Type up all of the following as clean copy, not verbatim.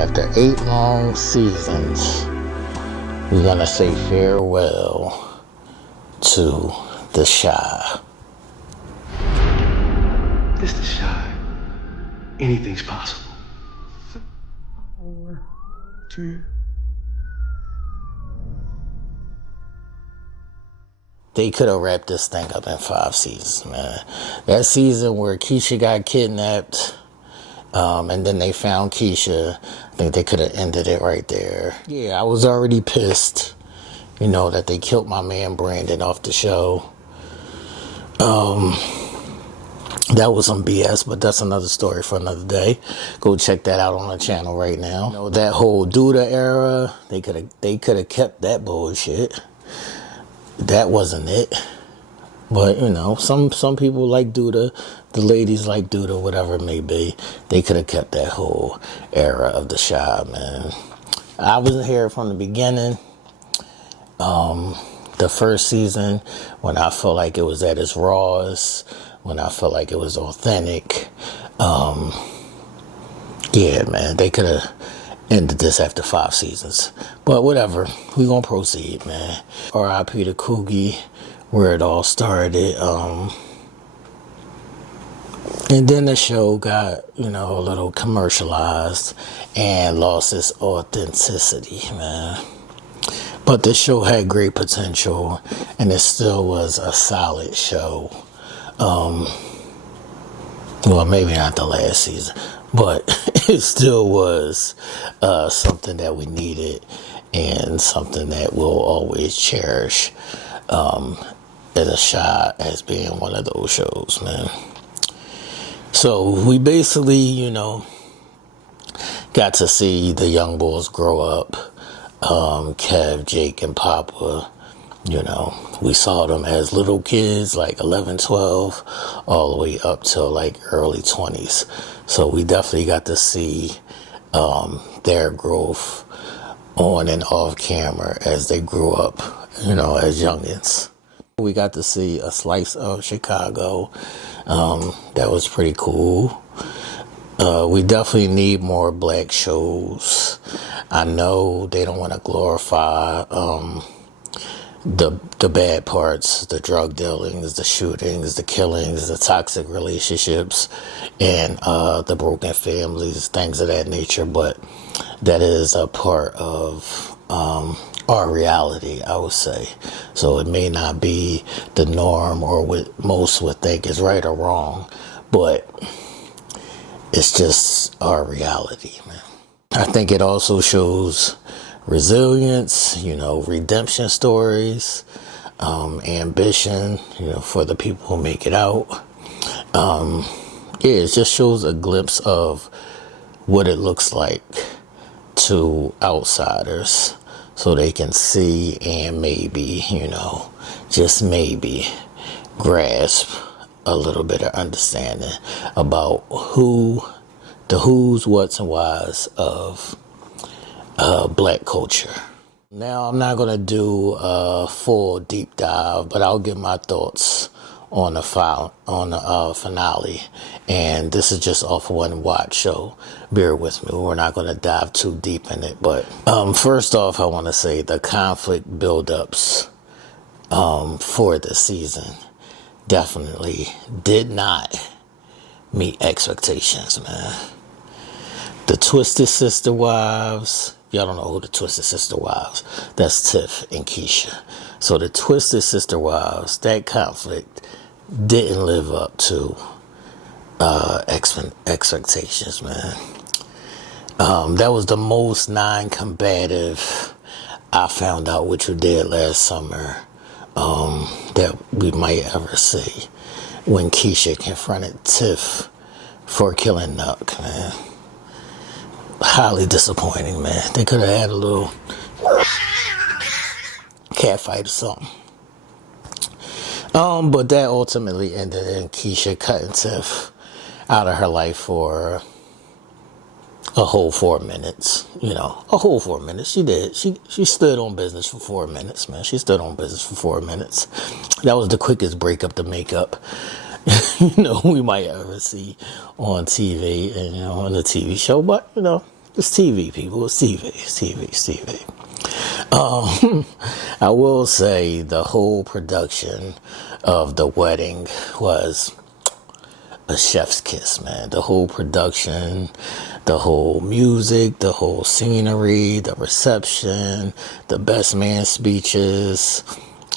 After 8 long seasons, we're gonna say farewell to the Shy. It's the Shy. Anything's possible. They could have wrapped this thing up in 5 seasons, man. That season where Keisha got kidnapped, and then they found Keisha, I think they could have ended it right there. Yeah, I was already pissed, that they killed my man Brandon off the show. That was some BS, but that's another story for another day. Go check that out on the channel right now. That whole Duda era, they could have kept that bullshit. That wasn't it. But, some people like Duda, the ladies like Duda, whatever it may be. They could have kept that whole era of the Shy, man. I wasn't here from the beginning. The first season, when I felt like it was at its rawest, when I felt like it was authentic. Yeah, man, they could have ended this after 5 seasons. But whatever, we gonna proceed, man. R.I.P. to Coogie, where it all started. And then the show got, a little commercialized and lost its authenticity, man. But the show had great potential, and it still was a solid show. Well, maybe not the last season, but it still was something that we needed and something that we'll always cherish as a Shy, as being one of those shows, man. So we basically, got to see the young boys grow up. Kev, Jake, and Papa, we saw them as little kids, like 11, 12, all the way up till like early 20s. So we definitely got to see their growth on and off camera as they grew up, as youngins. We got to see a slice of Chicago. That was pretty cool. We definitely need more black shows. I know they don't want to glorify the bad parts, the drug dealings, the shootings, the killings, the toxic relationships, and the broken families, things of that nature. But that is a part of our reality, I would say. So it may not be the norm or what most would think is right or wrong, but it's just our reality, man. I think it also shows resilience, redemption stories, ambition, for the people who make it out. It just shows a glimpse of what it looks like to outsiders, so they can see and maybe, just maybe grasp a little bit of understanding about the who's, what's, and whys of black culture. Now, I'm not going to do a full deep dive, but I'll give my thoughts on the finale. And this is just off one watch, so bear with me. We're not going to dive too deep in it. But first off, I want to say the conflict buildups for this season definitely did not meet expectations, man. The Twisted Sister Wives, y'all don't know who the Twisted Sister Wives, that's Tiff and Keisha. So the Twisted Sister Wives, that conflict didn't live up to expectations, man. That was the most non-combative I found out what you did last summer that we might ever see, when Keisha confronted Tiff for killing Nuck, man. Highly disappointing, man. They could have had a little cat fight or something. But that ultimately ended in Keisha cutting Tiff out of her life for a whole 4 minutes. A whole 4 minutes. She did. She stood on business for 4 minutes, man. She stood on business for 4 minutes. That was the quickest breakup to make up we might ever see on TV and on the TV show. But It's TV, people. It's TV. It's TV. It's TV. I will say the whole production of the wedding was a chef's kiss, man. The whole production, the whole music, the whole scenery, the reception, the best man speeches,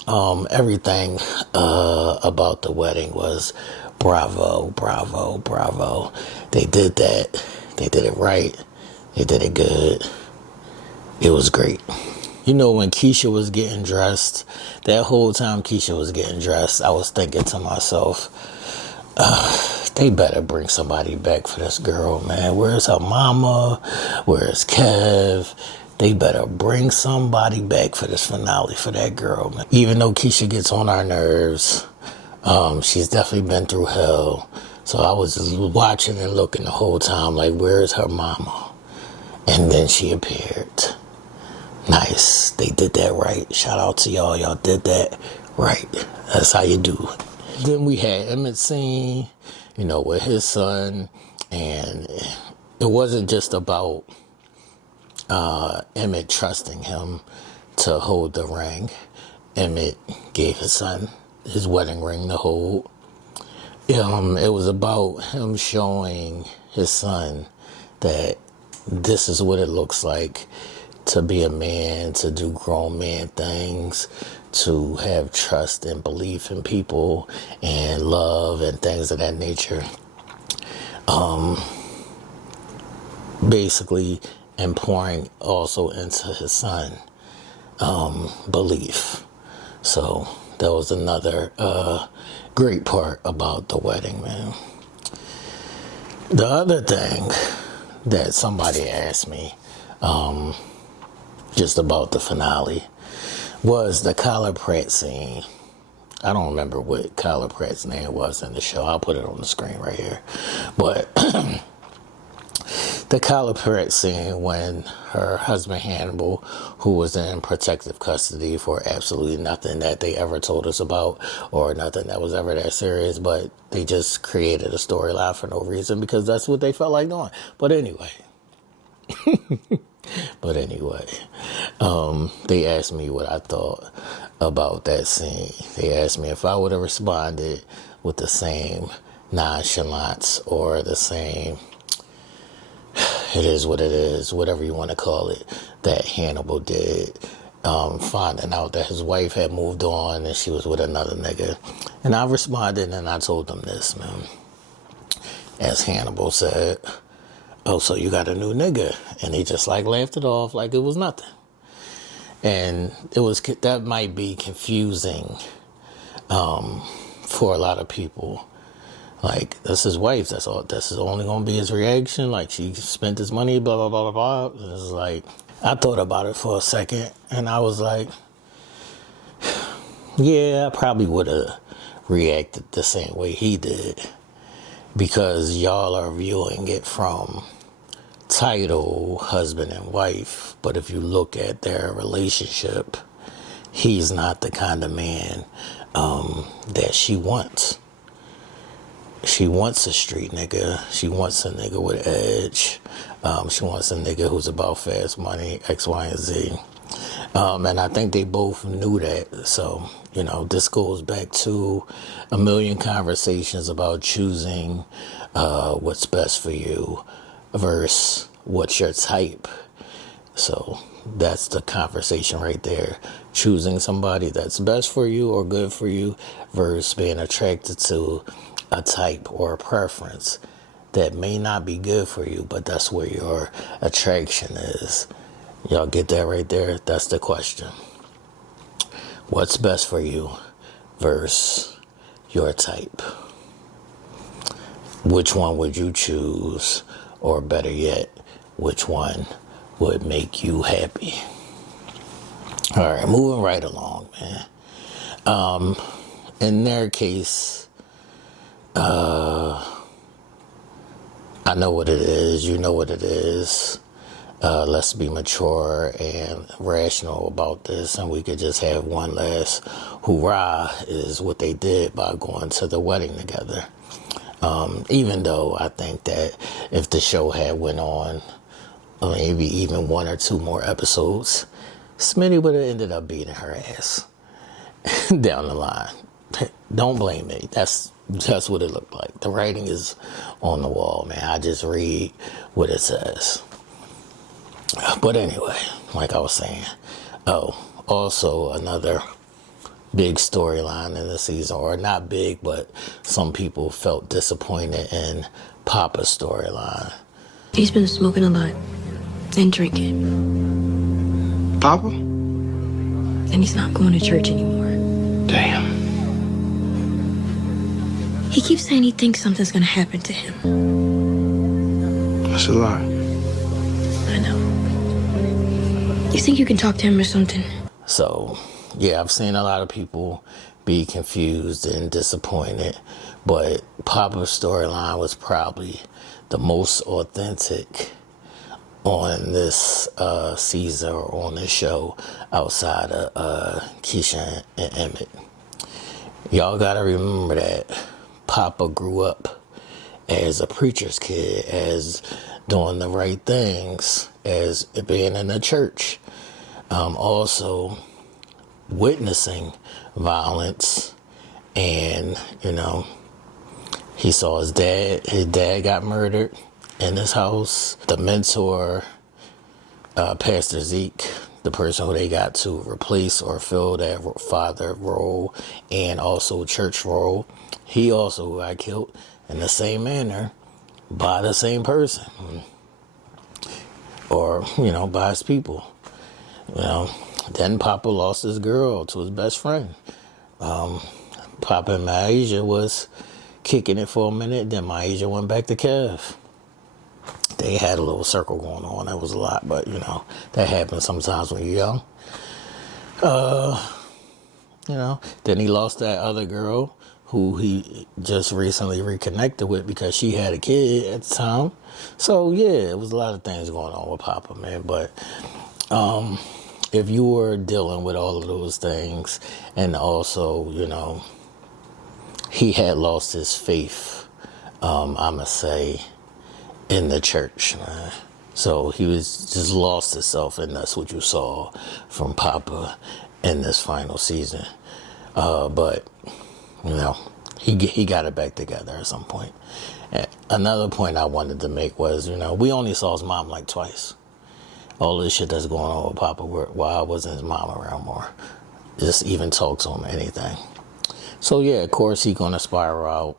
everything about the wedding was bravo, bravo, bravo. They did that. They did it right. They did it good. It was great. You know, when Keisha was getting dressed, that whole time Keisha was getting dressed, I was thinking to myself, they better bring somebody back for this girl, man. Where's her mama? Where's Kev? They better bring somebody back for this finale for that girl, man. Even though Keisha gets on our nerves, she's definitely been through hell. So I was just watching and looking the whole time like, where's her mama? And then she appeared. Nice. They did that right. Shout out to y'all. Y'all did that right. That's how you do it. Then we had Emmett scene, you know, with his son. And it wasn't just about Emmett trusting him to hold the ring. Emmett gave his son his wedding ring to hold. It was about him showing his son that this is what it looks like to be a man, to do grown man things, to have trust and belief in people and love and things of that nature. Basically, and pouring also into his son belief. So that was another great part about the wedding, man. The other thing that somebody asked me just about the finale was the Kyla Pratt scene. I don't remember what Kyla Pratt's name was in the show. I'll put it on the screen right here. But the Kyla Pratt scene when her husband Hannibal, who was in protective custody for absolutely nothing that they ever told us about or nothing that was ever that serious, but they just created a storyline for no reason because that's what they felt like doing. But anyway. They asked me what I thought about that scene. They asked me if I would have responded with the same nonchalance or the same, it is what it is, whatever you want to call it, that Hannibal did, finding out that his wife had moved on and she was with another nigga. And I responded and I told them this, man. As Hannibal said, oh, so you got a new nigga. And he just like laughed it off like it was nothing. And that might be confusing for a lot of people. Like, that's his wife. That's all. This is only going to be his reaction. Like, she spent his money, blah, blah, blah, blah, blah. It's like, I thought about it for a second. And I was like, yeah, I probably would have reacted the same way he did. Because y'all are viewing it from title, husband and wife. But if you look at their relationship, he's not the kind of man that she wants. She wants a street nigga. She wants a nigga with edge. She wants a nigga who's about fast money, X, Y, and Z. And I think they both knew that. So, you know, this goes back to a million conversations about choosing what's best for you versus what's your type. So that's the conversation right there. Choosing somebody that's best for you or good for you versus being attracted to a type or a preference that may not be good for you, but that's where your attraction is. Y'all get that right there? That's the question. What's best for you versus your type? Which one would you choose? Or better yet, which one would make you happy? All right, moving right along, man. In their case, I know what it is. You know what it is. Let's be mature and rational about this, and we could just have one last hoorah is what they did by going to the wedding together. Even though I think that if the show had went on or maybe even 1 or 2 more episodes, Smitty would have ended up beating her ass down the line. Don't blame me. That's what it looked like. The writing is on the wall, man. I just read what it says. But anyway, like I was saying, also another big storyline in the season, or not big, but some people felt disappointed in Papa's storyline. He's been smoking a lot and drinking. Papa? And he's not going to church anymore. Damn. He keeps saying he thinks something's going to happen to him. That's a lie. I know. You think you can talk to him or something? So, yeah, I've seen a lot of people be confused and disappointed, but Papa's storyline was probably the most authentic on this season or on this show outside of Keisha and Emmett. Y'all gotta remember that Papa grew up as a preacher's kid, as doing the right things, as being in the church, also witnessing violence, and he saw his dad got murdered in his house. The mentor, Pastor Zeke, the person who they got to replace or fill that father role and also church role, he also got killed in the same manner by the same person, or by his people. Then Papa lost his girl to his best friend. Papa and Maisha was kicking it for a minute, then Maisha went back to Kev. They had a little circle going on. That was a lot, but that happens sometimes when you're young. Then he lost that other girl who he just recently reconnected with because she had a kid at the time. So yeah, it was a lot of things going on with Papa, man. But if you were dealing with all of those things, and also he had lost his faith, I'ma say, in the church, man. So he was just lost himself, and that's what you saw from Papa in this final season. But he got it back together at some point. And another point I wanted to make was, we only saw his mom like twice. All this shit that's going on with Papa, why wasn't his mom around more? Just even talk to him, anything. So yeah, of course he's gonna spiral out.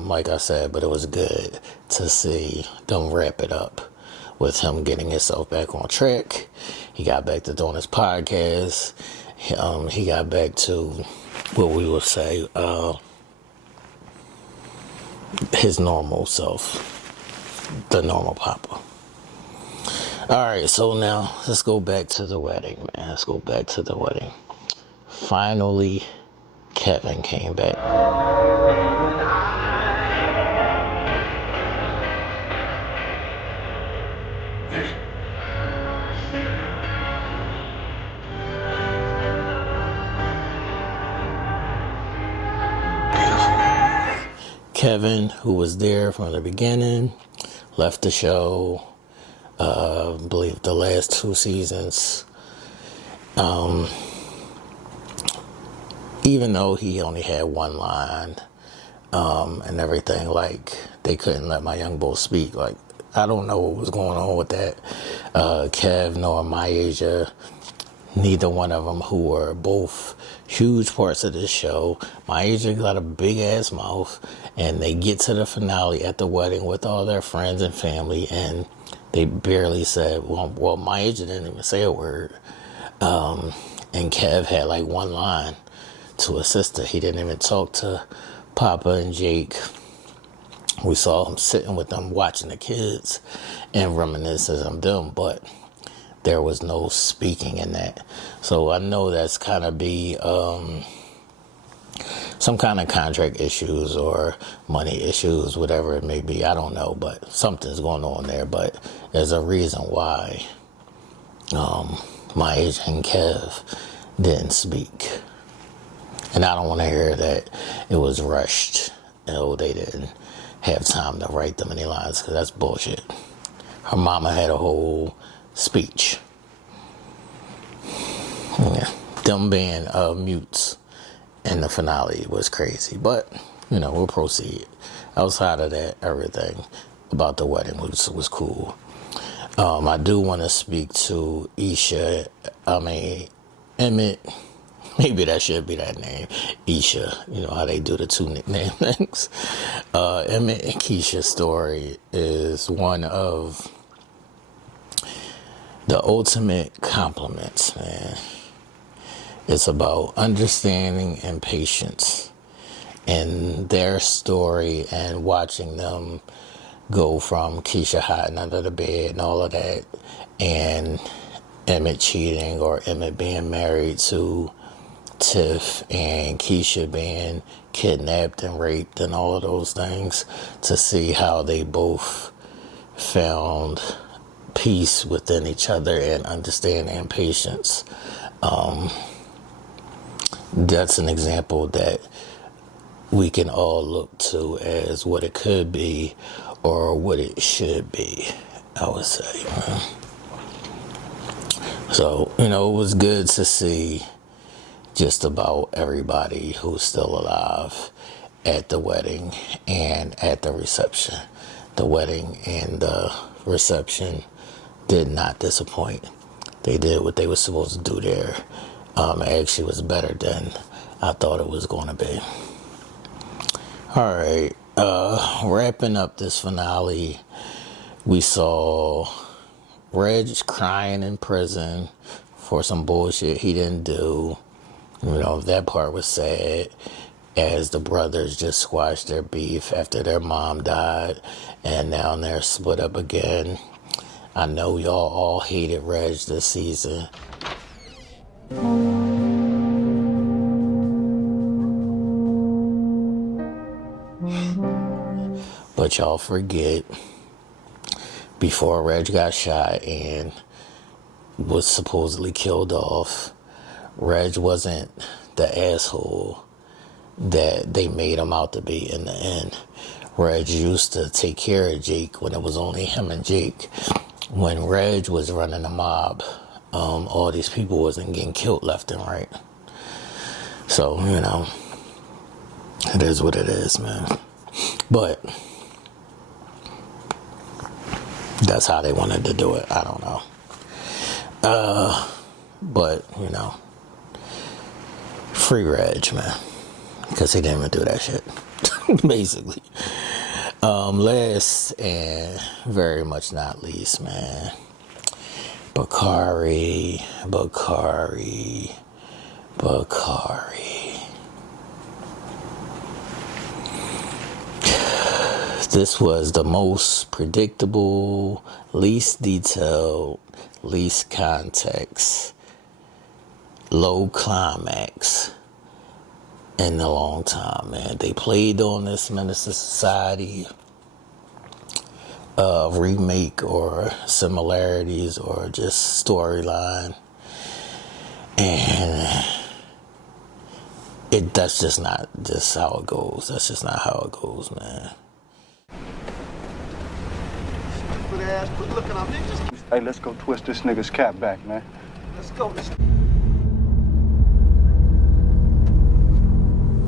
Like I said, but it was good to see them wrap it up with him getting himself back on track. He got back to doing his podcast. He got back to what we would say his normal self, the normal Papa. All right, so now let's go back to the wedding, man. Let's go back to the wedding. Finally, Kevin came back. Kevin, who was there from the beginning, left the show, I believe the last 2 seasons. Even though he only had one line and everything, like, they couldn't let my young bull speak. Like, I don't know what was going on with that. Kev nor Maisha, neither one of them, who were both huge parts of this show. Maisha got a big ass mouth, and they get to the finale at the wedding with all their friends and family, and they barely said, well, Maisha didn't even say a word. And Kev had like one line to his sister. He didn't even talk to Papa and Jake. We saw him sitting with them watching the kids and reminiscing of them, but there was no speaking in that. So I know that's kind of be some kind of contract issues or money issues, whatever it may be. I don't know, but something's going on there. But there's a reason why my agent and Kev didn't speak. And I don't want to hear that it was rushed. They didn't have time to write them any lines, because that's bullshit. her mama had a whole speech. Yeah. Them being mutes in the finale was crazy. But, we'll proceed. Outside of that, everything about the wedding was cool. I do want to speak to Emmett. Maybe that should be that name. Isha. You know how they do the two nickname things. Emmett and Keisha's story is one of the ultimate compliments, man. It's about understanding and patience in their story and watching them go from Keisha hiding under the bed and all of that, and Emmett cheating or Emmett being married to Tiff and Keisha being kidnapped and raped and all of those things, to see how they both found peace within each other and understanding and patience. That's an example that we can all look to as what it could be or what it should be, I would say. So, it was good to see just about everybody who's still alive at the wedding and at the reception. The wedding and the reception did not disappoint. They did what they were supposed to do there. It actually was better than I thought it was going to be. All right, wrapping up this finale, we saw Reg crying in prison for some bullshit he didn't do. That part was sad, as the brothers just squashed their beef after their mom died, and now they're split up again. I know y'all all hated Reg this season. But y'all forget, before Reg got shot and was supposedly killed off, Reg wasn't the asshole that they made him out to be in the end. Reg used to take care of Jake when it was only him and Jake. When Reg was running the mob, all these people wasn't getting killed left and right. So, it is what it is, man. But that's how they wanted to do it. I don't know. But, free Reg, man. Because he didn't even do that shit. Basically. Last and very much not least, man. Bakari. This was the most predictable, least detailed, least context, low climax in a long time, man. They played on this Menace to Society remake or similarities or just storyline, and that's just not just how it goes. That's just not how it goes, man. Hey, let's go twist this nigga's cap back, man. Let's go.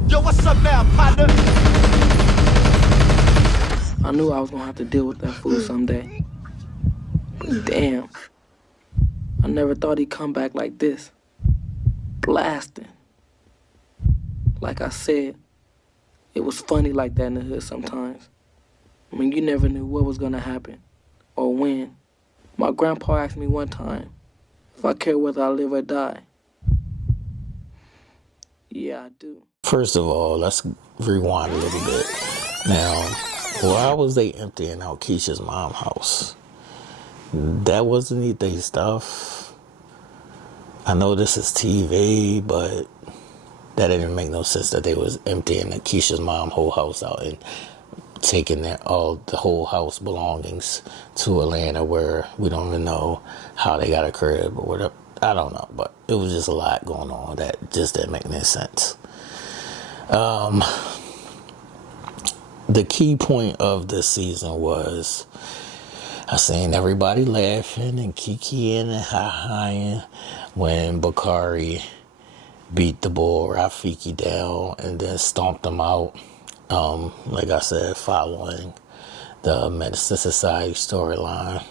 Yo, what's up now, partner? I knew I was gonna have to deal with that fool someday. But damn, I never thought he'd come back like this. Blasting. Like I said, it was funny like that in the hood sometimes. I mean, you never knew what was gonna happen or when. My grandpa asked me one time if I care whether I live or die. Yeah, I do. First of all, let's rewind a little bit. Now, why was they emptying out Keisha's mom's house? That wasn't their stuff. I know this is TV, but that didn't make no sense that they was emptying Keisha's mom's whole house out and taking the whole house belongings to Atlanta, where we don't even know how they got a crib or whatever. I don't know, but it was just a lot going on that just didn't make any sense. The key point of this season was I seen everybody laughing and kikiing and ha-haing when Bakari beat the boy Rafiki down and then stomped him out. Like I said, following the Medicine Society storyline.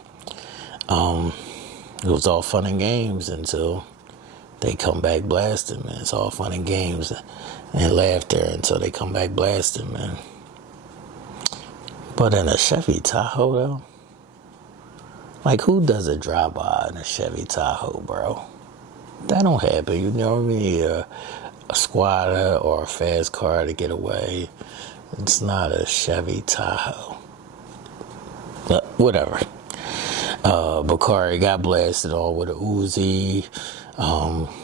It was all fun and games until they come back blasting, man. It's all fun and games and laughter until they come back blasting, man. But in a Chevy Tahoe, though, like, who does a drive-by in a Chevy Tahoe, bro? That don't happen. You know what I mean? A squatter or a fast car to get away. It's not a Chevy Tahoe. But whatever. Bakari got blasted all with a Uzi.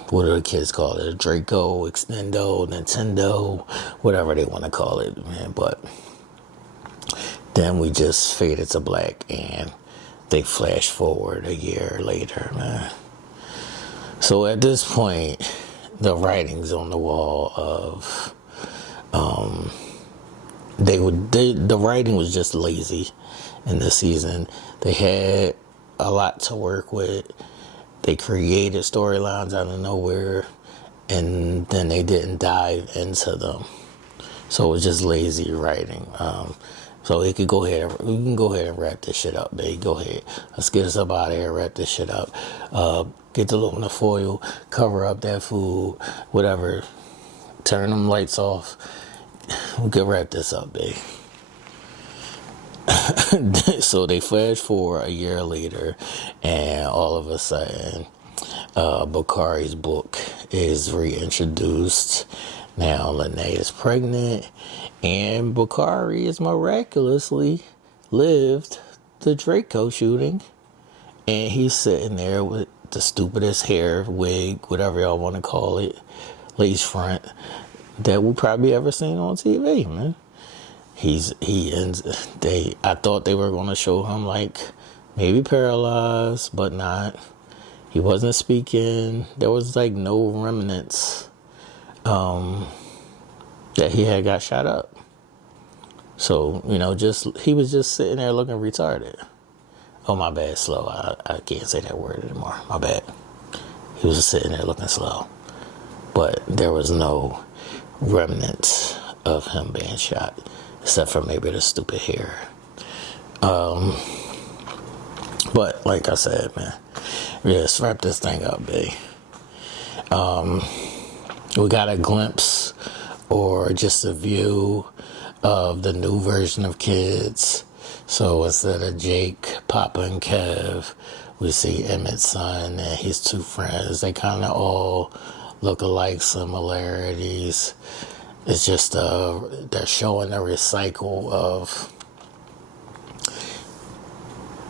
What do the kids call it? A Draco, Extendo, Nintendo, whatever they want to call it, man. But then we just faded to black and they flash forward a year later, man. So at this point, the writing's on the wall of the writing was just lazy in this season. They had a lot to work with. They created storylines out of nowhere, and then they didn't dive into them. So it was just lazy writing. So we can go ahead and wrap this shit up, baby. Go ahead. Let's get us up out of here, wrap this shit up. Get the aluminum foil, cover up that food, whatever. Turn them lights off. We can wrap this up, baby. So they flash forward a year later, and all of a sudden, Bakari's book is reintroduced. Now Lene is pregnant, and Bakari is miraculously lived the Draco shooting, and he's sitting there with the stupidest hair, wig, whatever y'all want to call it, lace front, that we probably ever seen on TV, man. I thought they were going to show him like maybe paralyzed, but not. He wasn't speaking. There was like no remnants that he had got shot up. So, he was just sitting there looking retarded. Oh, my bad, slow. I can't say that word anymore. My bad. He was just sitting there looking slow. But there was no remnants of him being shot, except for maybe the stupid hair. But like I said, man, let's wrap this thing up, babe. We got a glimpse or just a view of the new version of kids. So instead of Jake, Papa, and Kev, we see Emmett's son and his two friends. They kind of all look alike, similarities. It's just they're showing a recycle of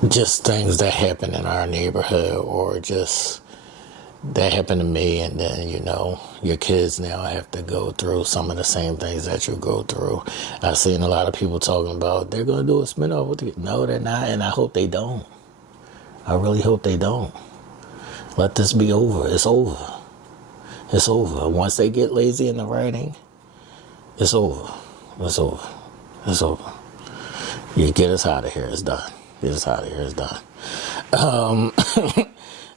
just things that happen in our neighborhood, or just that happened to me, and then your kids now have to go through some of the same things that you go through. I've seen a lot of people talking about they're gonna do a spinoff with it. No, they're not, and I hope they don't. I really hope they don't. Let this be over. It's over. It's over. Once they get lazy in the writing, it's over. It's over. It's over. You get us out of here. It's done. Get us out of here. It's done.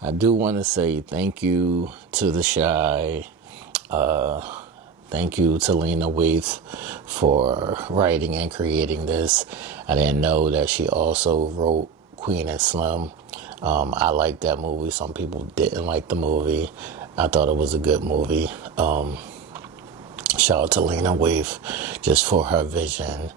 I do want to say thank you to the Shy. Thank you to Lena Waithe for writing and creating this. I didn't know that she also wrote Queen and Slim. I liked that movie. Some people didn't like the movie. I thought it was a good movie. Shout out to Lena Waithe just for her vision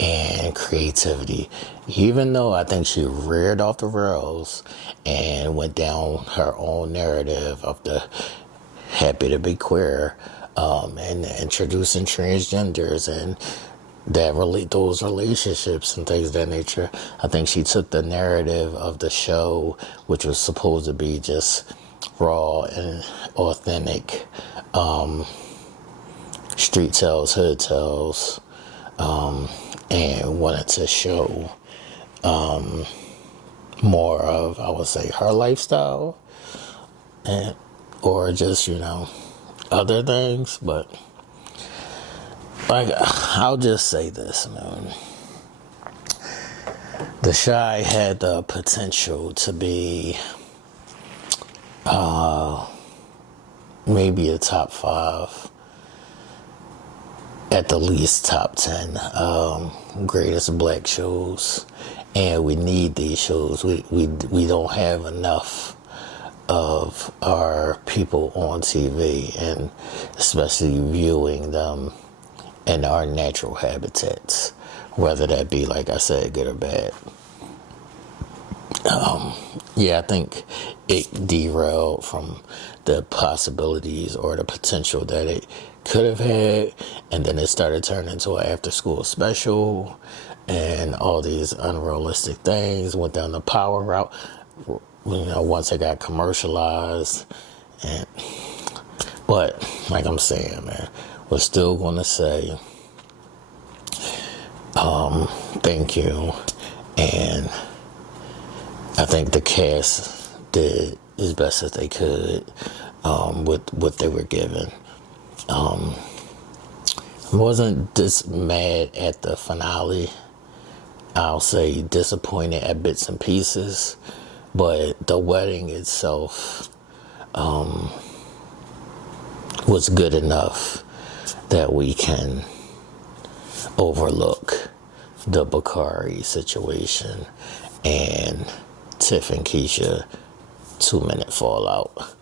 and creativity. Even though I think she reared off the rails and went down her own narrative of the happy to be queer, and introducing transgenders and those relationships and things of that nature. I think she took the narrative of the show, which was supposed to be just raw and authentic, street tales, hood tales, and wanted to show more of, I would say, her lifestyle, or just other things. But like, I'll just say this, man. The Shy had the potential to be maybe a top 5, at the least top 10 greatest black shows, and we need these shows. We don't have enough of our people on TV, and especially viewing them in our natural habitats, whether that be, like I said, good or bad. Yeah, I think it derailed from the possibilities or the potential that it could have had, and then it started turning into an after-school special, and all these unrealistic things went down the power route. Once it got commercialized, but like I'm saying, man, we're still gonna say thank you, and I think the cast did as best as they could with what they were given. I wasn't this mad at the finale. I'll say disappointed at bits and pieces, but the wedding itself was good enough that we can overlook the Bakari situation and Tiff and Keisha 2-minute fallout.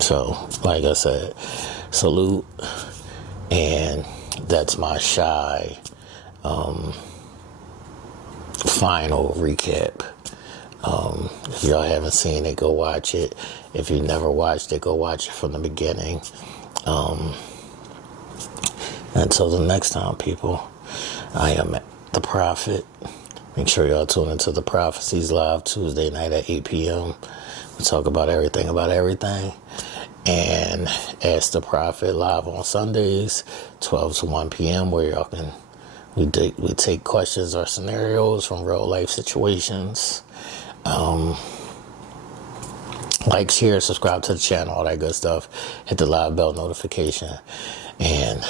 So, like I said, salute, and that's my Shy final recap. If y'all haven't seen it, go watch it. If you never watched it, go watch it from the beginning. Until the next time, people, I am the Prophet. Make sure y'all tune into the Prophecies Live Tuesday night at 8 p.m. We talk about everything. And Ask the Prophet live on Sundays, 12 to 1 p.m., where y'all can, we take questions or scenarios from real life situations. Like, share, subscribe to the channel, all that good stuff. Hit the live bell notification. And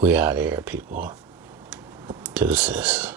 we out of here, people. Deuces.